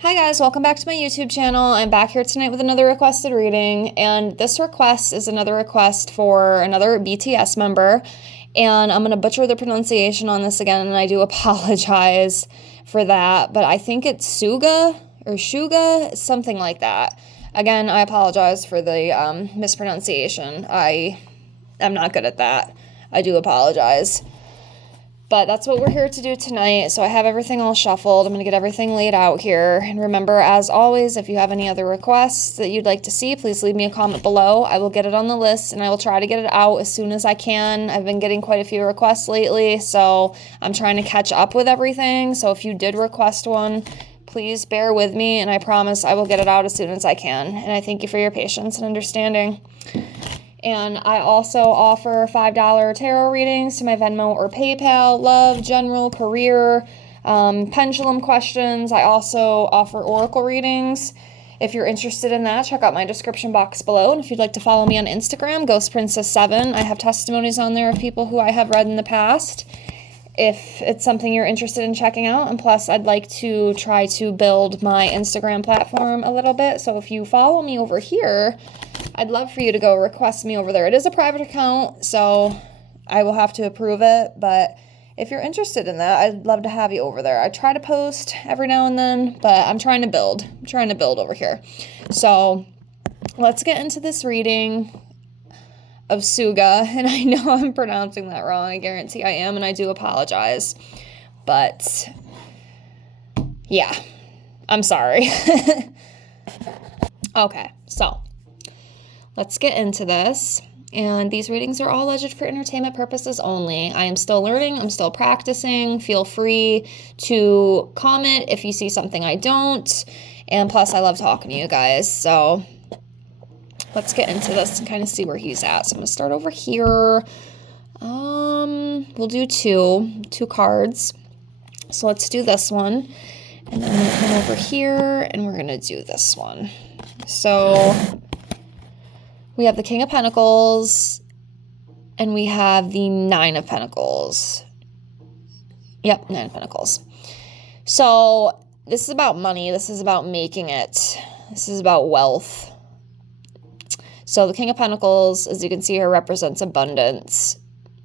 Hi guys, welcome back to my YouTube channel. I'm back here tonight with another requested reading, and this request is another request for another BTS member, and I'm going to butcher the pronunciation on this again, and I do apologize for that, but I think it's SUGA or SUGA, something like that. Again, I apologize for the mispronunciation. I am not good at that. I do apologize. But that's what we're here to do tonight. So I have everything all shuffled. I'm going to get everything laid out here. And remember, as always, if you have any other requests that you'd like to see, please leave me a comment below. I will get it on the list and I will try to get it out as soon as I can. I've been getting quite a few requests lately, so I'm trying to catch up with everything. So if you did request one, please bear with me, and I promise I will get it out as soon as I can. And I thank you for your patience and understanding. And I also offer $5 tarot readings to my Venmo or PayPal, love, general, career, pendulum questions. I also offer oracle readings. If you're interested in that, check out my description box below. And if you'd like to follow me on Instagram, ghostprincess7, I have testimonies on there of people who I have read in the past, if it's something you're interested in checking out. And plus, I'd like to try to build my Instagram platform a little bit. So if you follow me over here, I'd love for you to go request me over there. It is a private account, so I will have to approve it. But if you're interested in that, I'd love to have you over there. I try to post every now and then, but I'm trying to build. I'm trying to build over here. So let's get into this reading of SUGA, and I know I'm pronouncing that wrong. I guarantee I am, and I do apologize. But yeah, I'm sorry. Okay, so let's get into this. And these readings are all alleged for entertainment purposes only. I am still learning. I'm still practicing. Feel free to comment if you see something I don't. And plus, I love talking to you guys. So let's get into this and kind of see where he's at. So I'm going to start over here. We'll do two cards. So let's do this one. And then I'm going to come over here and we're going to do this one. So we have the King of Pentacles and we have the Nine of Pentacles. Yep, Nine of Pentacles. So this is about money. This is about making it. This is about wealth. So the King of Pentacles, as you can see here, represents abundance.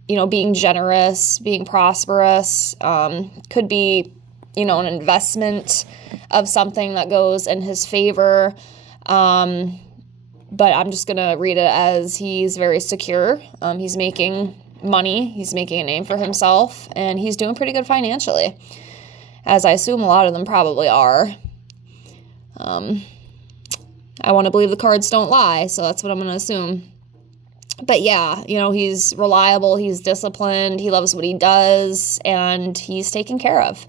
You know, being generous, being prosperous. Could be, you know, an investment of something that goes in his favor. But I'm just going to read it as he's very secure. He's making money. He's making a name for himself. And he's doing pretty good financially, as I assume a lot of them probably are. I want to believe the cards don't lie, so that's what I'm going to assume. But yeah, you know, he's reliable, he's disciplined, he loves what he does, and he's taken care of.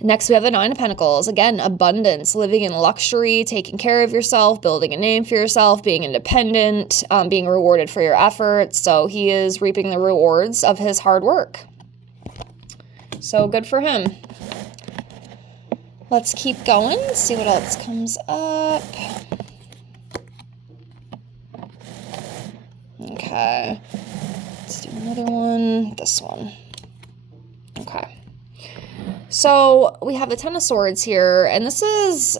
Next, we have the Nine of Pentacles. Again, abundance, living in luxury, taking care of yourself, building a name for yourself, being independent, being rewarded for your efforts. So he is reaping the rewards of his hard work. So good for him. Let's keep going, see what else comes up. Okay, let's do another one, this one. Okay, so we have the Ten of Swords here, and this is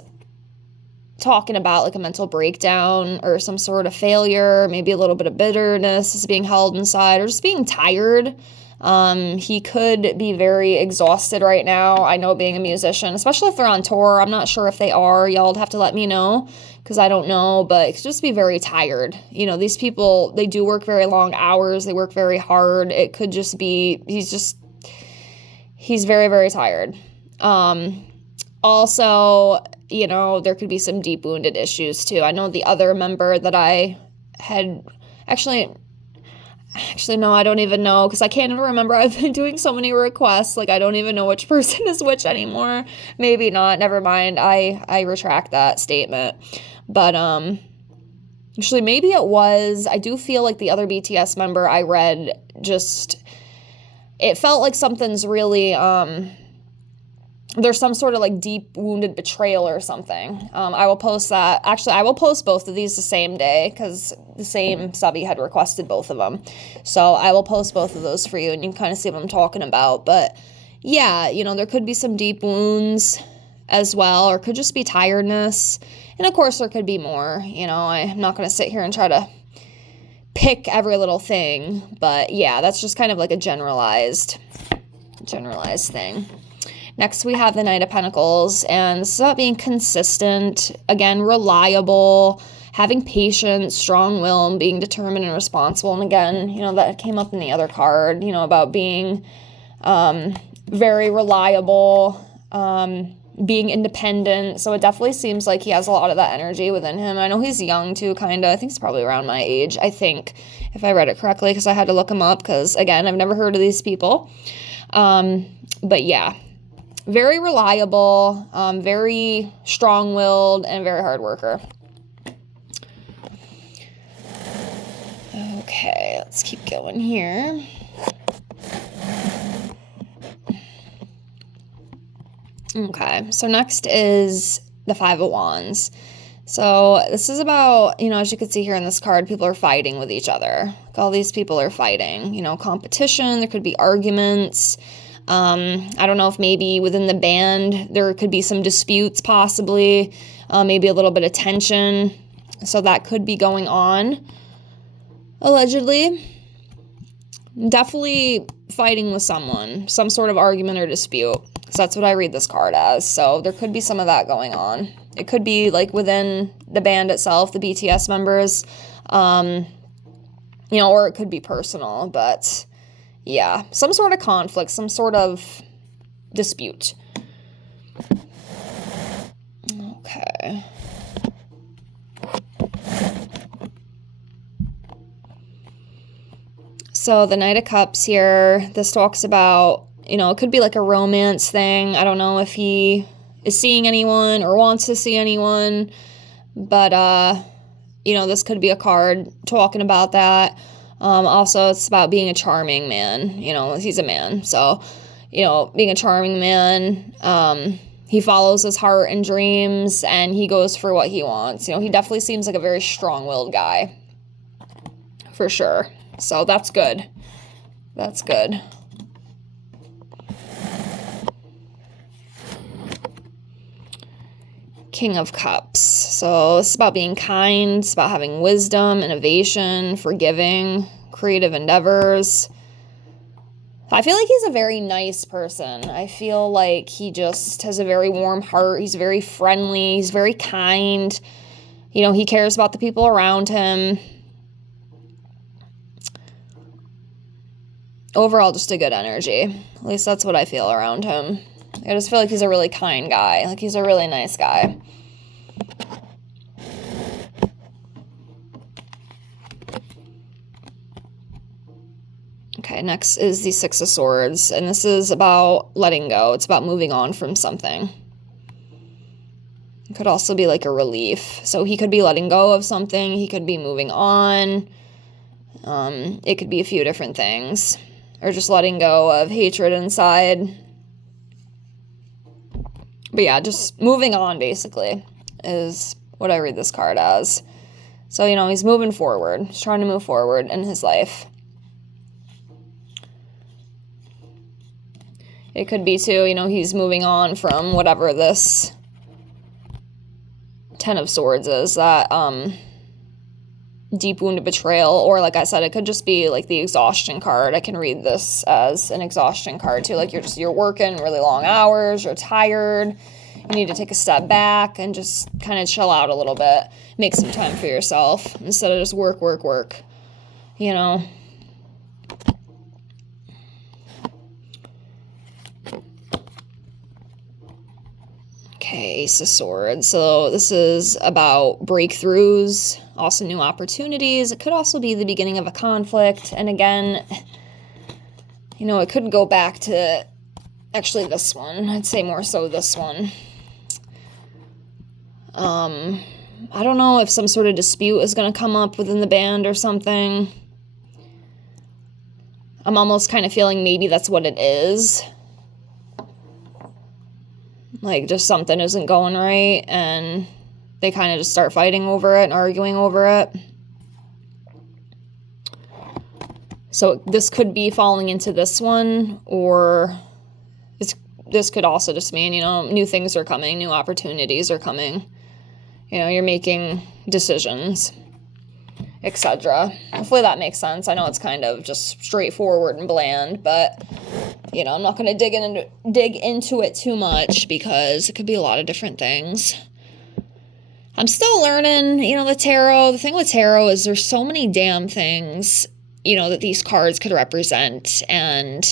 talking about like a mental breakdown or some sort of failure, maybe a little bit of bitterness is being held inside, or just being tired. He could be very exhausted right now. I know, being a musician, especially if they're on tour. I'm not sure if they are. Y'all have to let me know because I don't know, but it could just be very tired. You know, these people, they do work very long hours. They work very hard. It could just be, he's very, very tired. Also, you know, there could be some deep wounded issues too. I know the other member that I had Actually, no, I don't even know because I can't even remember. I've been doing so many requests. Like, I don't even know which person is which anymore. Maybe not. Never mind. I retract that statement. But actually, maybe it was. I do feel like the other BTS member I read just, it felt like something's really, there's some sort of like deep wounded betrayal or something. I will post that. Actually, I will post both of these the same day because the same subby had requested both of them. So I will post both of those for you and you can kind of see what I'm talking about. But yeah, you know, there could be some deep wounds as well, or could just be tiredness. And of course, there could be more. You know, I'm not going to sit here and try to pick every little thing, but yeah, that's just kind of like a generalized thing. Next, we have the Knight of Pentacles, and this is about being consistent, again, reliable, having patience, strong will, and being determined and responsible. And again, you know, that came up in the other card, you know, about being very reliable, being independent. So it definitely seems like he has a lot of that energy within him. I know he's young too, kind of. I think he's probably around my age, I think, if I read it correctly, because I had to look him up because, again, I've never heard of these people. But yeah, very reliable, very strong-willed, and very hard worker. Okay, let's keep going here. Okay, so next is the Five of Wands. So this is about, you know, as you can see here in this card, people are fighting with each other. All these people are fighting, you know, competition. There could be arguments. I don't know if maybe within the band there could be some disputes possibly, maybe a little bit of tension. So that could be going on, allegedly. Definitely fighting with someone, some sort of argument or dispute. So that's what I read this card as. So there could be some of that going on. It could be like within the band itself, the BTS members, you know, or it could be personal, but yeah, some sort of conflict, some sort of dispute. Okay. So the Knight of Cups here, this talks about, you know, it could be like a romance thing. I don't know if he is seeing anyone or wants to see anyone, but, you know, this could be a card talking about that. Also, it's about being a charming man. You know, he's a man. So, you know, being a charming man, he follows his heart and dreams, and he goes for what he wants. You know, he definitely seems like a very strong-willed guy, for sure. So that's good. That's good. King of Cups. So this is about being kind. It's about having wisdom, innovation, forgiving, creative endeavors. I feel like he's a very nice person. I feel like he just has a very warm heart. He's very friendly. He's very kind. You know, he cares about the people around him. Overall, just a good energy. At least that's what I feel around him. I just feel like he's a really kind guy. Like, he's a really nice guy. Okay, next is the Six of Swords. And this is about letting go. It's about moving on from something. It could also be like a relief. So he could be letting go of something. He could be moving on. It could be a few different things. Or just letting go of hatred inside. But yeah, just moving on, basically, is what I read this card as. So, you know, he's moving forward. He's trying to move forward in his life. It could be, too, you know, he's moving on from whatever this Ten of Swords is, that deep wounded betrayal. Or, like I said, it could just be, like, the exhaustion card. I can read this as an exhaustion card, too. Like, you're working really long hours, you're tired, you need to take a step back and just kind of chill out a little bit. Make some time for yourself instead of just work, you know. Okay, Ace of Swords. So this is about breakthroughs, also new opportunities. It could also be the beginning of a conflict. And again, you know, it could go back to actually this one. I'd say more so this one. I don't know if some sort of dispute is going to come up within the band or something. I'm almost kind of feeling maybe that's what it is. Like, just something isn't going right, and they kind of just start fighting over it and arguing over it. So this could be falling into this one, or it's this could also just mean, new things are coming, new opportunities are coming. You're making decisions, etc. Hopefully that makes sense. I know it's kind of just straightforward and bland, but I'm not going to dig into it too much because it could be a lot of different things. I'm still learning, the tarot. The thing with tarot is there's so many damn things, that these cards could represent. And,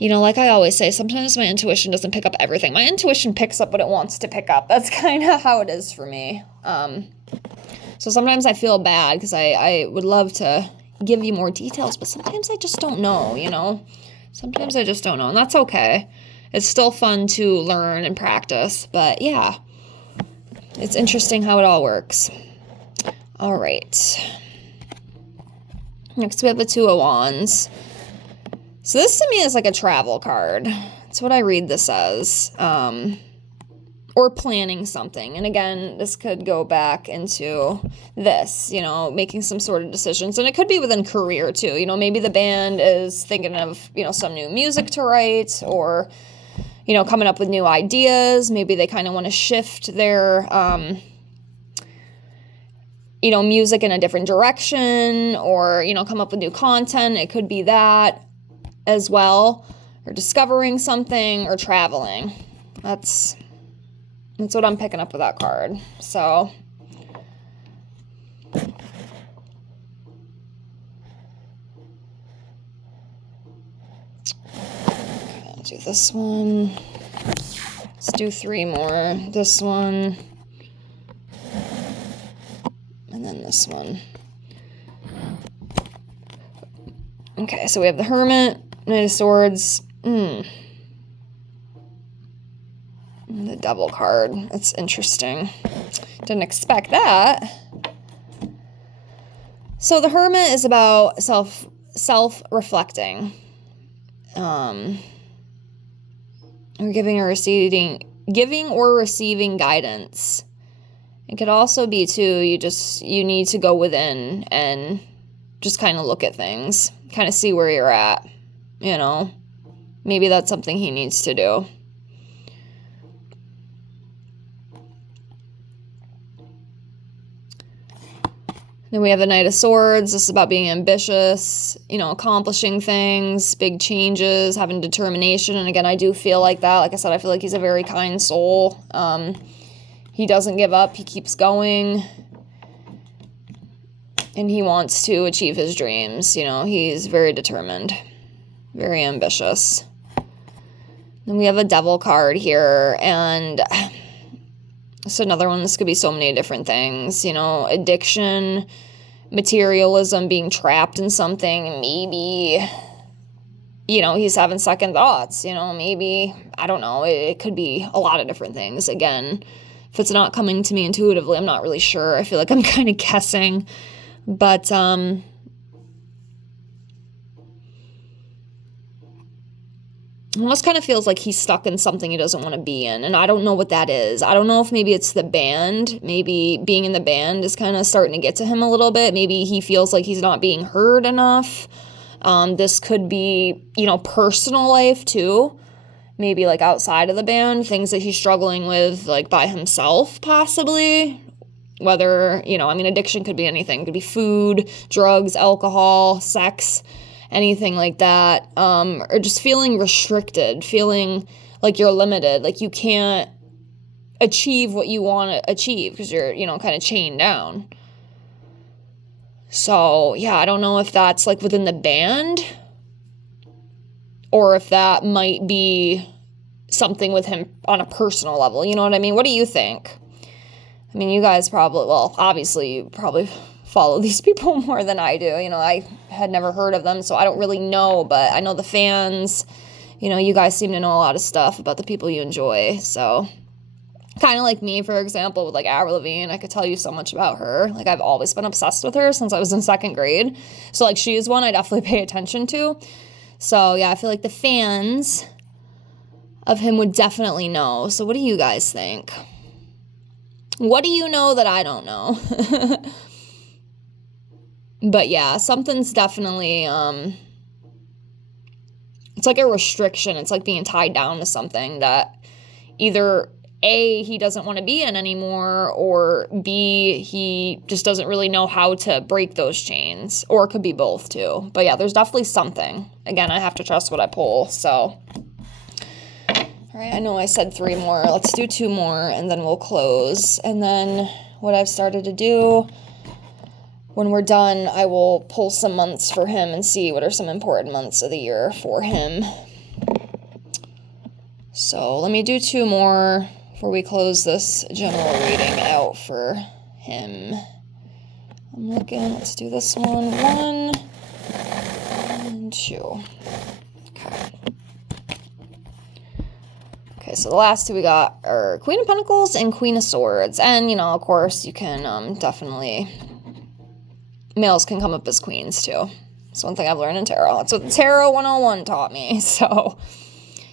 like I always say, sometimes my intuition doesn't pick up everything. My intuition picks up what it wants to pick up. That's kind of how it is for me. So sometimes I feel bad because I would love to give you more details, but sometimes I just don't know, Sometimes I just don't know, and that's okay. It's still fun to learn and practice, but yeah. It's interesting how it all works. All right. Next, we have the Two of Wands. So this to me is like a travel card. That's what I read this as. Or planning something. And again, this could go back into this, making some sort of decisions. And it could be within career too. Maybe the band is thinking of, some new music to write, or coming up with new ideas. Maybe they kind of want to shift their, music in a different direction, or, come up with new content. It could be that as well, or discovering something, or traveling. That's what I'm picking up with that card. So, I'll do this one. Let's do 3 more. This one. And then this one. Okay, so we have the Hermit, Knight of Swords. The Devil card. That's interesting. Didn't expect that. So the Hermit is about self-reflecting. Or giving or receiving guidance. It could also be too, you need to go within and just kind of look at things, kind of see where you're at, maybe that's something he needs to do. Then we have the Knight of Swords. This is about being ambitious, accomplishing things, big changes, having determination. And again, I do feel like that. Like I said, I feel like he's a very kind soul. He doesn't give up. He keeps going. And he wants to achieve his dreams. He's very determined, very ambitious. Then we have a Devil card here. And it's another one. This could be so many different things, addiction, materialism, being trapped in something. Maybe, he's having second thoughts, maybe, I don't know. It could be a lot of different things. Again, if it's not coming to me intuitively, I'm not really sure. I feel like I'm kind of guessing, but, almost kind of feels like he's stuck in something he doesn't want to be in. And I don't know what that is. I don't know if maybe it's the band. Maybe being in the band is kind of starting to get to him a little bit. Maybe he feels like he's not being heard enough. This could be, personal life too. Maybe like outside of the band, things that he's struggling with like by himself possibly. Whether, addiction could be anything. It could be food, drugs, alcohol, sex, anything like that, or just feeling restricted, feeling like you're limited, like you can't achieve what you want to achieve because you're, kind of chained down. So, yeah, I don't know if that's like within the band or if that might be something with him on a personal level. You know what I mean? What do you think? I mean, you guys obviously you probably follow these people more than I do. I had never heard of them, so I don't really know, but I know the fans, you guys seem to know a lot of stuff about the people you enjoy. So kind of like me, for example, with like Avril Lavigne, I could tell you so much about her. Like I've always been obsessed with her since I was in 2nd grade. So like she is one I definitely pay attention to. So yeah, I feel like the fans of him would definitely know. So what do you guys think? What do you know that I don't know? But yeah, something's definitely it's like a restriction. It's like being tied down to something that either A, he doesn't want to be in anymore, or B, he just doesn't really know how to break those chains, or it could be both too. But yeah, there's definitely something. Again, I have to trust what I pull, so. All right, I know I said 3 more. Let's do 2 more, and then we'll close. And then what I've started to do, when we're done, I will pull some months for him and see what are some important months of the year for him. So let me do 2 more before we close this general reading out for him. I'm looking, let's do this one. 1 and 2. Okay, so the last 2 we got are Queen of Pentacles and Queen of Swords. And, you know, of course, you can definitely, males can come up as queens too. It's one thing I've learned in tarot. That's what the Tarot 101 taught me. So,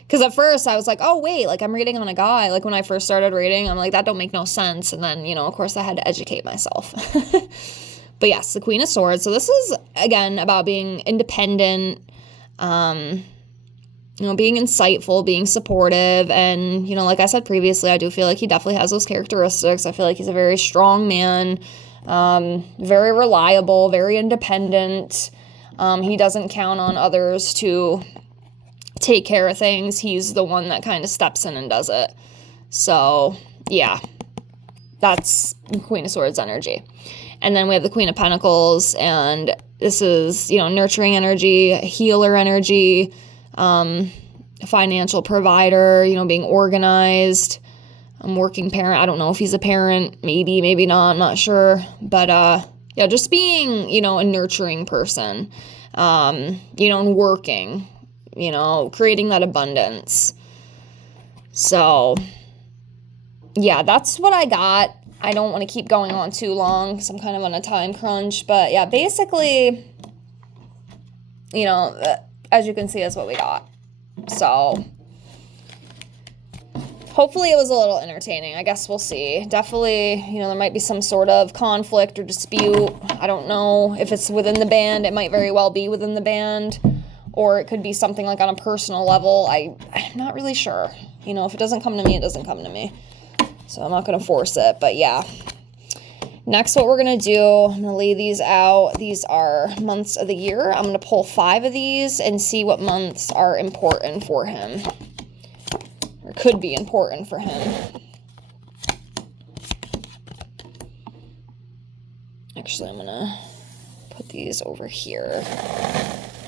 because at first I was like, oh, wait, like I'm reading on a guy. Like when I first started reading, I'm like, that don't make no sense. And then, you know, of course I had to educate myself. But yes, the Queen of Swords. So this is, again, about being independent, you know, being insightful, being supportive. And, you know, like I said previously, I do feel like he definitely has those characteristics. I feel like he's a very strong man, very reliable, very independent. He doesn't count on others to take care of things. He's the one that kind of steps in and does it. So, yeah, that's Queen of Swords energy. And then we have the Queen of Pentacles, and this is, you know, nurturing energy, healer energy, financial provider, you know, being organized, working parent. I don't know if he's a parent, maybe not, I'm not sure. But, yeah, just being, you know, a nurturing person, you know, and working, you know, creating that abundance. So, yeah, that's what I got. I don't want to keep going on too long because I'm kind of on a time crunch. But, yeah, basically, you know, as you can see, is what we got. So, hopefully it was a little entertaining. I guess we'll see. Definitely, you know, there might be some sort of conflict or dispute. I don't know if it's within the band. It might very well be within the band. Or it could be something like on a personal level. I'm not really sure. You know, if it doesn't come to me, it doesn't come to me. So I'm not going to force it. But yeah. Next, what we're going to do, I'm going to lay these out. These are months of the year. I'm going to pull 5 of these and see what months are important for him. Or could be important for him. Actually, I'm going to put these over here.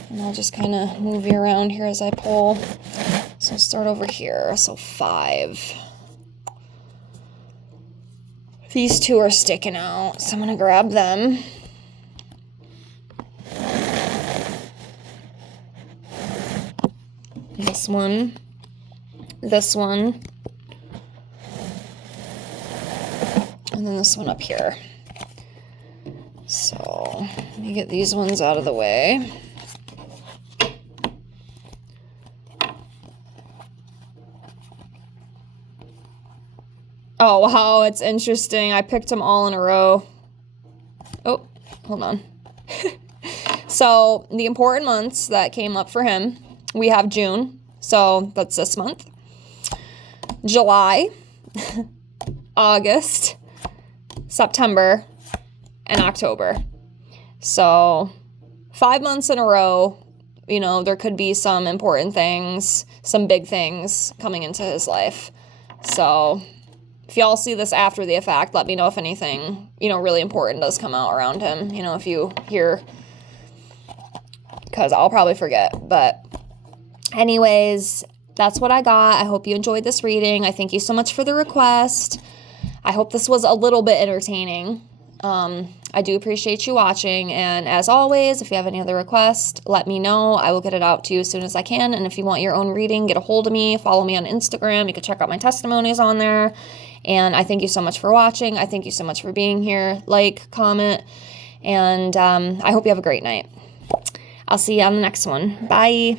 And I'll just kind of move you around here as I pull. So I'll start over here. So 5. These 2 are sticking out, so I'm going to grab them. This one. And then this one up here. So, let me get these ones out of the way. Oh, wow, it's interesting. I picked them all in a row. Oh, hold on. So, the important months that came up for him, we have June. So, that's this month. July, August, September, and October. So, 5 months in a row, you know, there could be some important things, some big things coming into his life. So, if y'all see this after the effect, let me know if anything, you know, really important does come out around him. You know, if you hear, because I'll probably forget. But anyways, that's what I got. I hope you enjoyed this reading. I thank you so much for the request. I hope this was a little bit entertaining. I do appreciate you watching. And as always, if you have any other requests, let me know. I will get it out to you as soon as I can. And if you want your own reading, get a hold of me. Follow me on Instagram. You can check out my testimonies on there. And I thank you so much for watching. I thank you so much for being here. Like, comment, and I hope you have a great night. I'll see you on the next one. Bye.